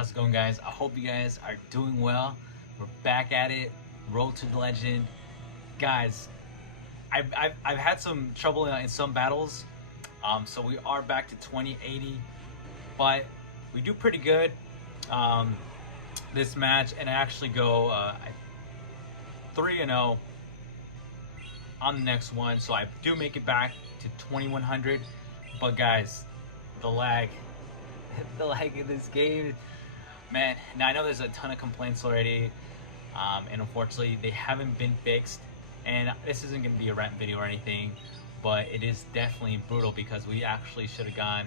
How's it going, guys? I hope you guys are doing well. We're back at it. Road to the legend. Guys, I've had some trouble in some battles. So we are back to 2080. But we do pretty good this match. And I actually go 3-0 on the next one. So I do make it back to 2100. But guys, the lag. The lag in this game. Man, now I know there's a ton of complaints already, and unfortunately they haven't been fixed. And this isn't going to be a rant video or anything, but it is definitely brutal because we actually should have gone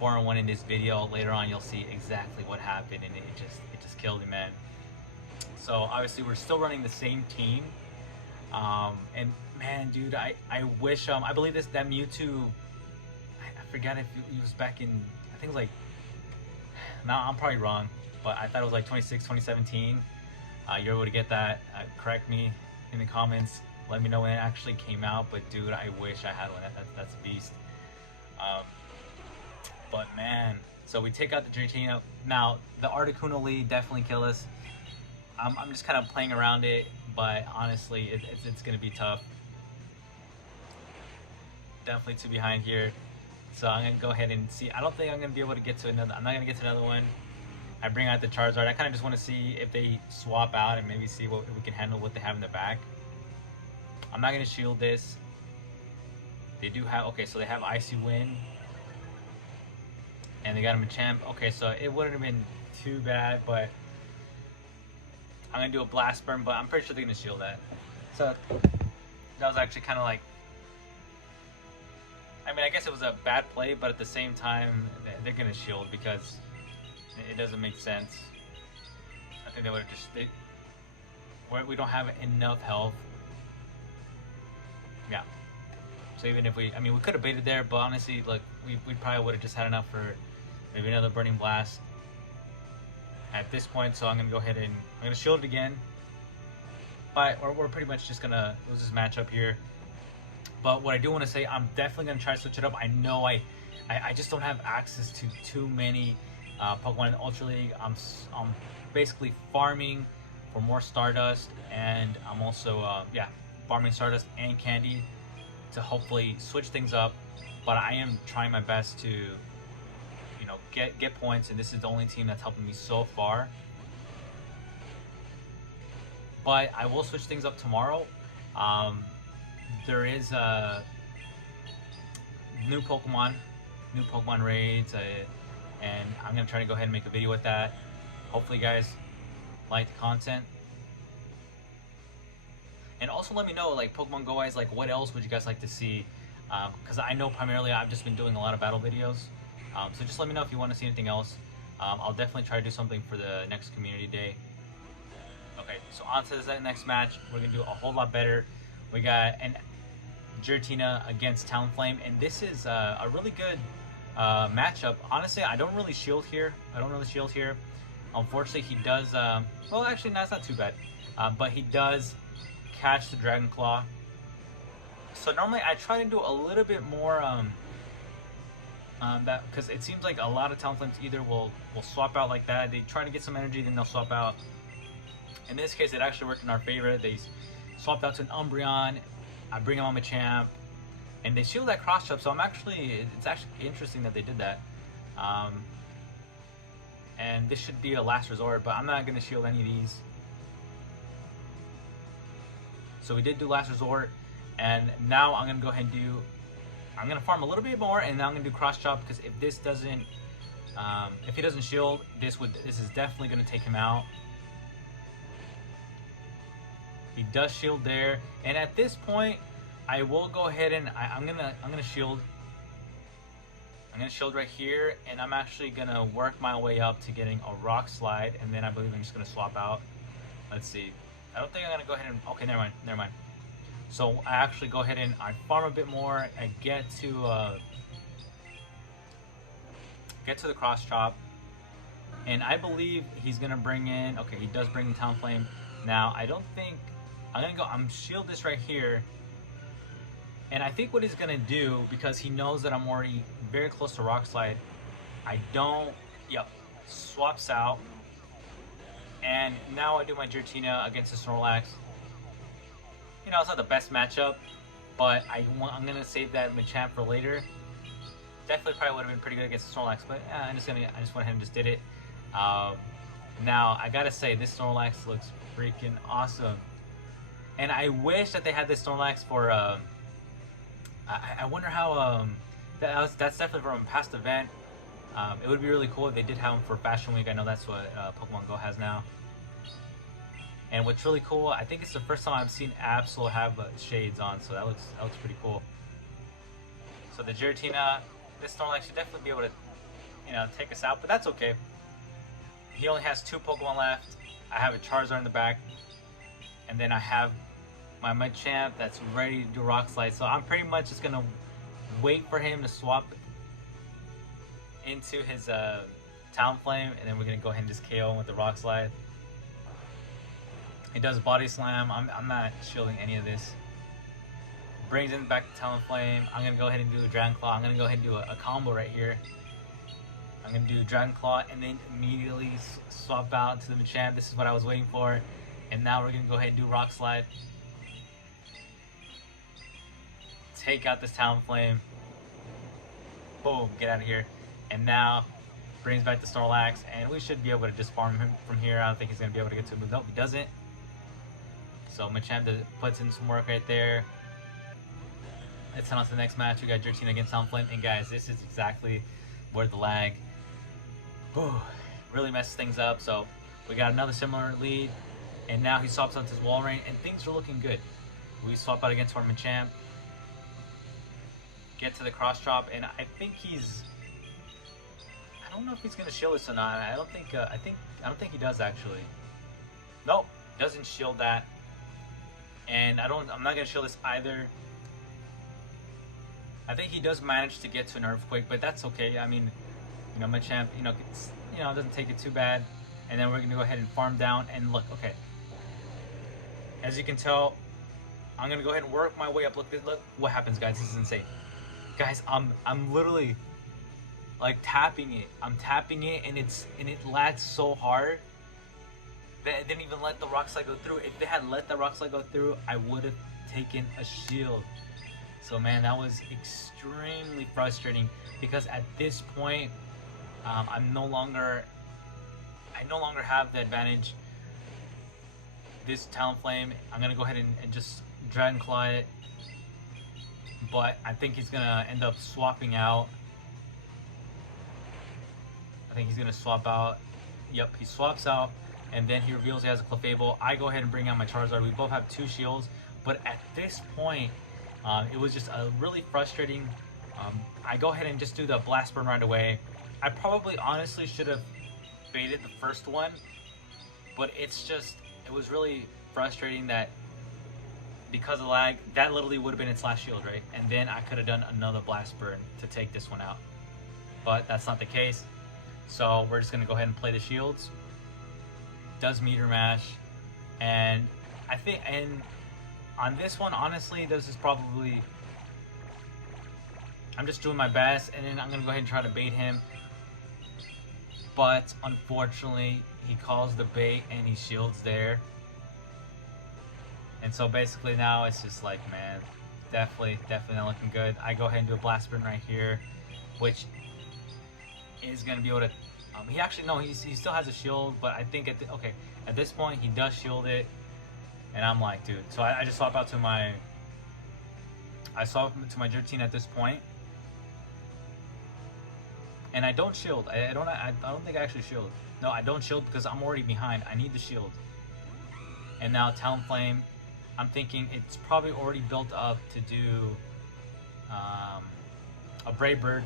4-1 in this video. Later on, you'll see exactly what happened, and it just killed me, man. So obviously we're still running the same team, and man, dude, I wish I believe that Mewtwo. I forgot if he was back in. I think it was like. Now I'm probably wrong, but I thought it was like 2017. You're able to get that. Correct me in the comments. Let me know when it actually came out. But dude, I wish I had one. That's a beast. But man, so we take out the Giratina. Now the Articuno lead definitely kill us. I'm just kind of playing around it, but honestly, it's gonna be tough. Definitely two behind here. So I'm going to go ahead and see. I don't think I'm going to be able to get to another. I'm not going to get to another one. I bring out the Charizard. I kind of just want to see if they swap out and maybe see what we can handle what they have in the back. I'm not going to shield this. They do have. Okay, so they have Icy Wind. And they got him a champ. Okay, so it wouldn't have been too bad, but I'm going to do a Blast Burn, but I'm pretty sure they're going to shield that. So that was actually kind of like. I mean, I guess it was a bad play, but at the same time, they're going to shield because it doesn't make sense. I think they would have just... we don't have enough health. Yeah. So even if we... I mean, we could have baited there, but honestly, like, we probably would have just had enough for maybe another Burning Blast at this point. So I'm going to go ahead and... I'm going to shield it again. But we're pretty much just going to lose this matchup here. But what I do want to say, I'm definitely going to try to switch it up. I know I just don't have access to too many Pokemon in Ultra League. I'm basically farming for more Stardust, and I'm also farming Stardust and Candy to hopefully switch things up. But I am trying my best to, get points, and this is the only team that's helping me so far. But I will switch things up tomorrow. There is new Pokemon raids, and I'm gonna try to go ahead and make a video with that. Hopefully, you guys like the content, and also let me know, like, Pokemon Go wise, like, what else would you guys like to see? Because I know primarily I've just been doing a lot of battle videos, so just let me know if you want to see anything else. I'll definitely try to do something for the next community day. Okay, so on to the next match. We're gonna do a whole lot better. We got an Giratina against Talonflame, and this is a really good matchup. Honestly, I don't really shield here. Unfortunately, he does. Well, actually, no, it's not too bad. But he does catch the Dragon Claw. So normally, I try to do a little bit more that, because it seems like a lot of Talonflames either will swap out like that. They try to get some energy, then they'll swap out. In this case, it actually worked in our favor. They swapped out to an Umbreon. I bring him on Machamp, and they shield that cross chop. So it's actually interesting that they did that. And this should be a last resort, but I'm not going to shield any of these. So we did do last resort, and now I'm going to go ahead and do. I'm going to farm a little bit more, and now I'm going to do cross chop, because if this doesn't, if he doesn't shield, this is definitely going to take him out. He does shield there, and at this point, I will go ahead and I'm gonna shield. I'm gonna shield right here, and I'm actually gonna work my way up to getting a Rock Slide, and then I believe I'm just gonna swap out. Let's see. I don't think I'm gonna go ahead and. Okay, never mind. So I actually go ahead and I farm a bit more. I get to the cross chop, and I believe he's gonna bring in. Okay, he does bring in Talonflame. Now I don't think. I'm shield this right here, and I think what he's gonna do, because he knows that I'm already very close to Rock Slide, I don't. Yep. swaps out, and now I do my Giratina against the Snorlax. You know, it's not the best matchup, but I'm gonna save that Machamp for later. Definitely probably would have been pretty good against the Snorlax, but I just went ahead and just did it. Now I gotta say, this Snorlax looks freaking awesome, and I wish that they had this Snorlax for. I wonder how that's definitely from a past event. It would be really cool if they did have him for Fashion Week. I know that's what Pokemon GO has now. And what's really cool, I think it's the first time I've seen Absol have shades on, so that looks pretty cool. So the Giratina, this Snorlax should definitely be able to, you know, take us out, but that's okay. He only has 2 Pokemon left. I have a Charizard in the back, and then I have my Machamp that's ready to do Rock Slide. So I'm pretty much just gonna wait for him to swap into his Talonflame, and then we're gonna go ahead and just KO him with the Rock Slide. He does Body Slam. I'm not shielding any of this. Brings in back to Talonflame. I'm gonna go ahead and do a Dragon Claw. I'm gonna go ahead and do a combo right here. I'm gonna do Dragon Claw and then immediately swap out to the Machamp. This is what I was waiting for. And now we're gonna go ahead and do Rock Slide. Take out this Talonflame. Boom, get out of here. And now brings back the Snorlax, and we should be able to just farm him from here. I don't think he's gonna be able to get to a move. Nope, he doesn't. So Machamp puts in some work right there. Let's head on to the next match. We got Giratina against Talonflame, and guys, this is exactly where the lag really messes things up. So we got another similar lead, and now he swaps out his Walrein, and things are looking good. We swap out against our Machamp, get to the cross drop, and I think he's. I don't know if he's gonna shield this or not. I don't think. I don't think he does actually. Nope, doesn't shield that. And I'm not gonna shield this either. I think he does manage to get to an Earthquake, but that's okay. I mean, you know, Machamp, doesn't take it too bad. And then we're gonna go ahead and farm down. And look, okay. As you can tell, I'm gonna go ahead and work my way up. Look what happens, guys. This is insane, guys. I'm literally like tapping it. I'm tapping it, and it lags so hard. They didn't even let the Rock Slide go through. If they had let the Rock Slide go through, I would have taken a shield. So man, that was extremely frustrating because at this point, I no longer have the advantage. This Talonflame, I'm gonna go ahead and just Dragon Claw it, but I think he's gonna end up swapping out. I think he's gonna swap out. Yep, he swaps out. And then he reveals he has a Clefable. I go ahead and bring out my Charizard. We both have 2 shields. But at this point, it was just a really frustrating. I go ahead and just do the Blast Burn right away. I probably honestly should have baited the first one. But it was really frustrating that because of lag, that literally would have been its last shield, right? And then I could have done another Blast Burn to take this one out. But that's not the case. So we're just going to go ahead and play the shields. Does Meteor Mash, and I think, and on this one, honestly, this is probably, I'm just doing my best, and then I'm gonna go ahead and try to bait him, but unfortunately, he calls the bait and he shields there, and so basically now it's just like, man, definitely not looking good. I go ahead and do a Blast Burn right here, which is gonna be able to. He actually, no, he still has a shield, but I think at this point he does shield it, and I'm like, dude. So I just swap out to my Giratina at this point, and I don't shield. I don't think I actually shield. No, I don't shield because I'm already behind. I need the shield. And now Talonflame, I'm thinking it's probably already built up to do a Brave Bird.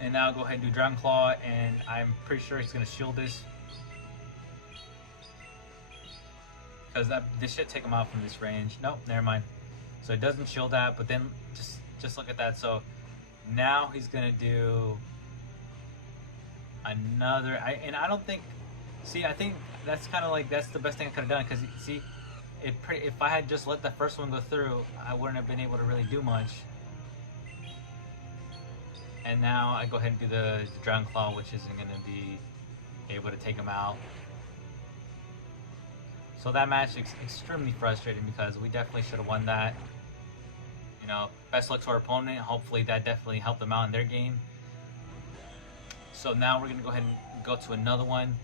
And now I'll go ahead and do Dragon Claw, and I'm pretty sure he's going to shield this. Because this should take him out from this range. Nope, never mind. So it doesn't shield that, but then just look at that. So now he's going to do another. I don't think. See, I think that's kind of like, that's the best thing I could have done. Because, see, if I had just let the first one go through, I wouldn't have been able to really do much. And now I go ahead and do the Dragon Claw, which isn't going to be able to take him out. So that match is extremely frustrating because we definitely should have won that. You know, best luck to our opponent. Hopefully that definitely helped them out in their game. So now we're going to go ahead and go to another one.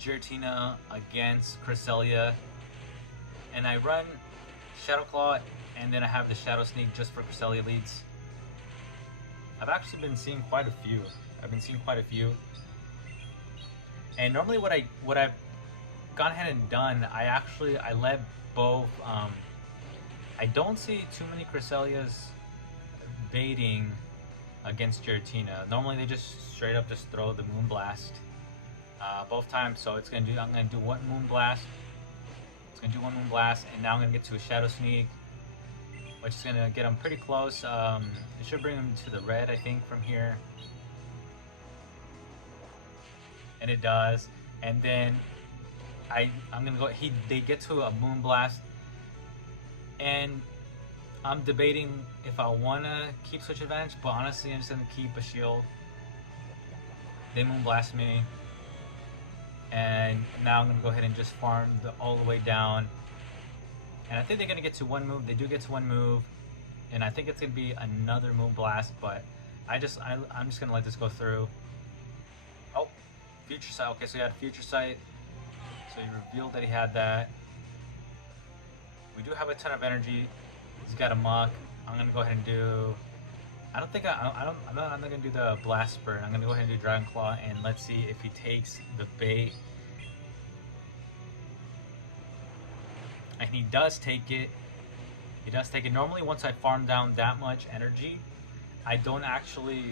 Giratina against Cresselia. And I run Shadow Claw, and then I have the Shadow Sneak just for Cresselia leads. I've actually been seeing quite a few. And normally what I've gone ahead and done, I let both. I don't see too many Cresselias baiting against Giratina. Normally they just straight up just throw the Moonblast both times. So I'm gonna do one Moonblast. It's gonna do one Moonblast, and now I'm gonna get to a Shadow Sneak, which is gonna get him pretty close. It should bring him to the red, I think, from here. And it does. And then I'm gonna go. They get to a Moonblast, and I'm debating if I wanna keep Switch Advantage, but honestly, I'm just gonna keep a shield. They Moonblast me, and now I'm gonna go ahead and just farm all the way down. And I think they're gonna get to one move. They do get to one move, and I think it's gonna be another Moonblast, but I'm just gonna let this go through. Oh, Future Sight. Okay, so he had Future Sight. So he revealed that he had that. We do have a ton of energy. He's got a Muck. I'm gonna go ahead and do. I'm not gonna do the Blast Spurt. I'm gonna go ahead and do Dragon Claw, and let's see if he takes the bait. And he does take it. He does take it. Normally, once I farm down that much energy, I don't actually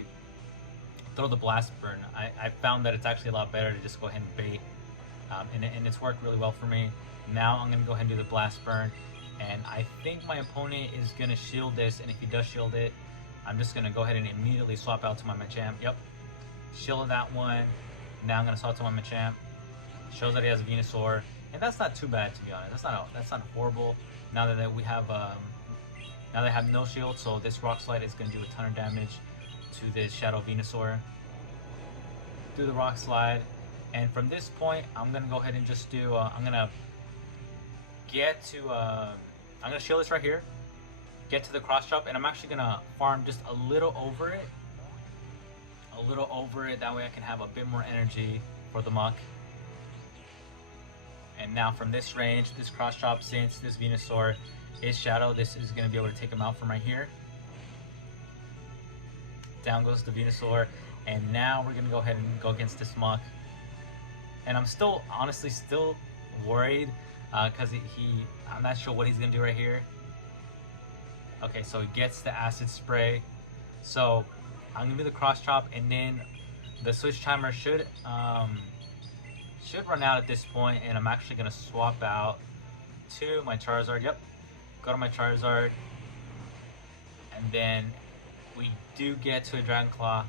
throw the Blast Burn. I found that it's actually a lot better to just go ahead and bait. And it's worked really well for me. Now I'm going to go ahead and do the Blast Burn. And I think my opponent is going to shield this. And if he does shield it, I'm just going to go ahead and immediately swap out to my Machamp. Yep. Shielded that one. Now I'm going to swap to my Machamp. Shows that he has a Venusaur. And that's not too bad, to be honest. That's not horrible. Now that we have now they have no shield, so this Rock Slide is going to do a ton of damage to this Shadow Venusaur. Do the Rock Slide, and from this point, I'm going to go ahead and just do. I'm going to get to. I'm going to shield this right here. Get to the Cross Chop, and I'm actually going to farm just a little over it. A little over it. That way, I can have a bit more energy for the Muck. And now from this range, this Cross Chop, since this Venusaur is Shadow, this is going to be able to take him out from right here. Down goes the Venusaur, and now we're going to go ahead and go against this Muck. And I'm still, honestly, still worried because I'm not sure what he's going to do right here. Okay, so he gets the Acid Spray. So I'm going to do the Cross Chop, and then the Switch Timer should run out at this point, and I'm actually going to swap out to my Charizard. Yep, go to my Charizard, and then we do get to a Dragon Claw.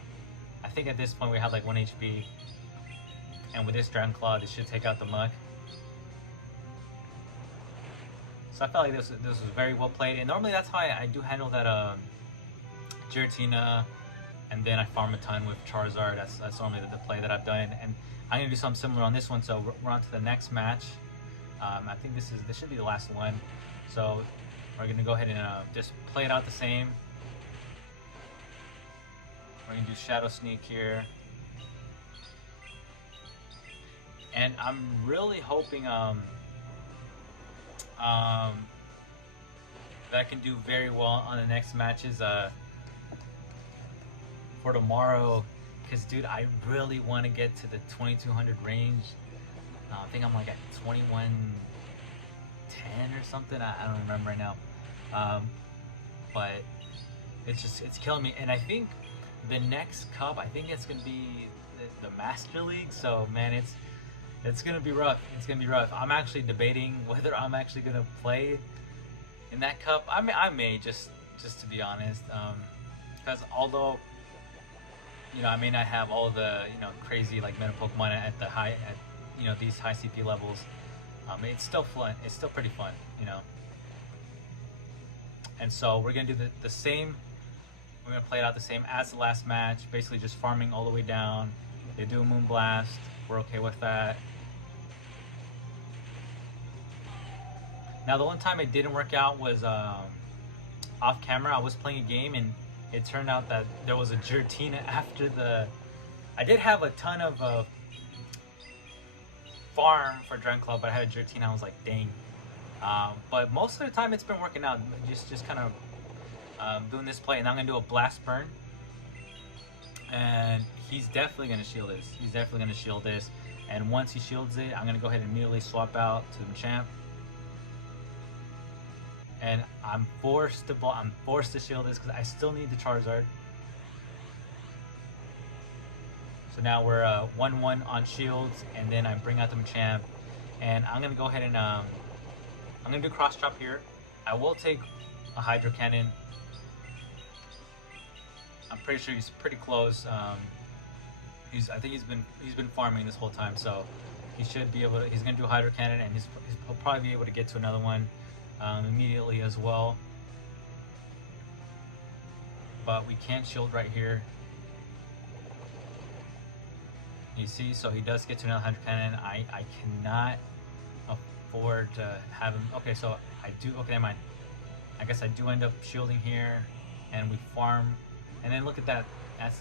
I think at this point we have like 1 HP, and with this Dragon Claw, this should take out the Muck. So I felt like this was very well played, and normally that's how I do handle that Giratina, and then I farm a ton with Charizard. That's normally the play that I've done, and I'm gonna do something similar on this one. So we're on to the next match. I think this should be the last one. So we're gonna go ahead and just play it out the same. We're gonna do Shadow Sneak here, and I'm really hoping that I can do very well on the next matches for tomorrow. Because, dude, I really want to get to the 2200 range. I think I'm like at 2110 or something. I don't remember right now. But it's killing me. And I think the next cup, I think it's gonna be the Master League. So man, it's gonna be rough. It's gonna be rough. I'm actually debating whether I'm actually gonna play in that cup. I may just to be honest, because although, you know, I may not have all the, you know, crazy like meta Pokemon at you know, these high CP levels. It's still fun. It's still pretty fun, you know. And so we're gonna do the same We're gonna play it out the same as the last match, basically just farming all the way down. They do a moon blast. We're okay with that. Now the one time it didn't work out was off camera. I was playing a game and it turned out that there was a Giratina after the. I did have a ton of farm for Dragon Club, but I had a Giratina. I was like, dang. But most of the time it's been working out. Just kind of doing this play, and I'm gonna do a blast burn. And he's definitely gonna shield this. He's definitely gonna shield this. And once he shields it, I'm gonna go ahead and immediately swap out to the champ. And I'm forced to shield this because I still need the Charizard. So now we're 1-1 on shields, and then I bring out the Machamp, and I'm gonna go ahead and I'm gonna do cross chop here. I will take a Hydro Cannon. I'm pretty sure he's pretty close. I think he's been farming this whole time, so he should be able to. He's gonna do a Hydro Cannon, and he'll probably be able to get to another one immediately as well. But we can't shield right here. You see, so he does get to another Hydro Cannon. I cannot afford to have him. Okay, so I do. Okay, never mind. I guess I do end up shielding here, and we farm. And then look at that.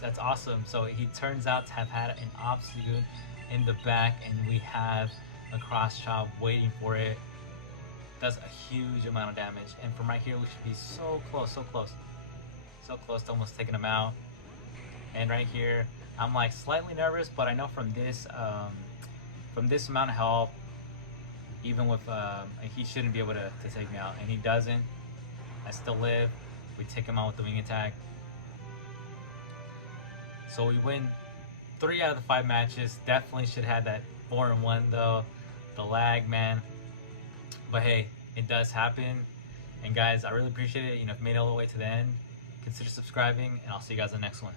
That's awesome. So he turns out to have had an Obstagoon in the back, and we have a cross chop waiting for it. Does a huge amount of damage, and from right here we should be so close to almost taking him out. And right here I'm like slightly nervous, but I know from this amount of health, even with he shouldn't be able to take me out, and he doesn't. I still live. We take him out with the wing attack. So we win 3 out of the 5 matches. Definitely should have that 4-1 though. The lag, man. But hey, it does happen. And guys, I really appreciate it. You know, if you made it all the way to the end, consider subscribing, and I'll see you guys in the next one.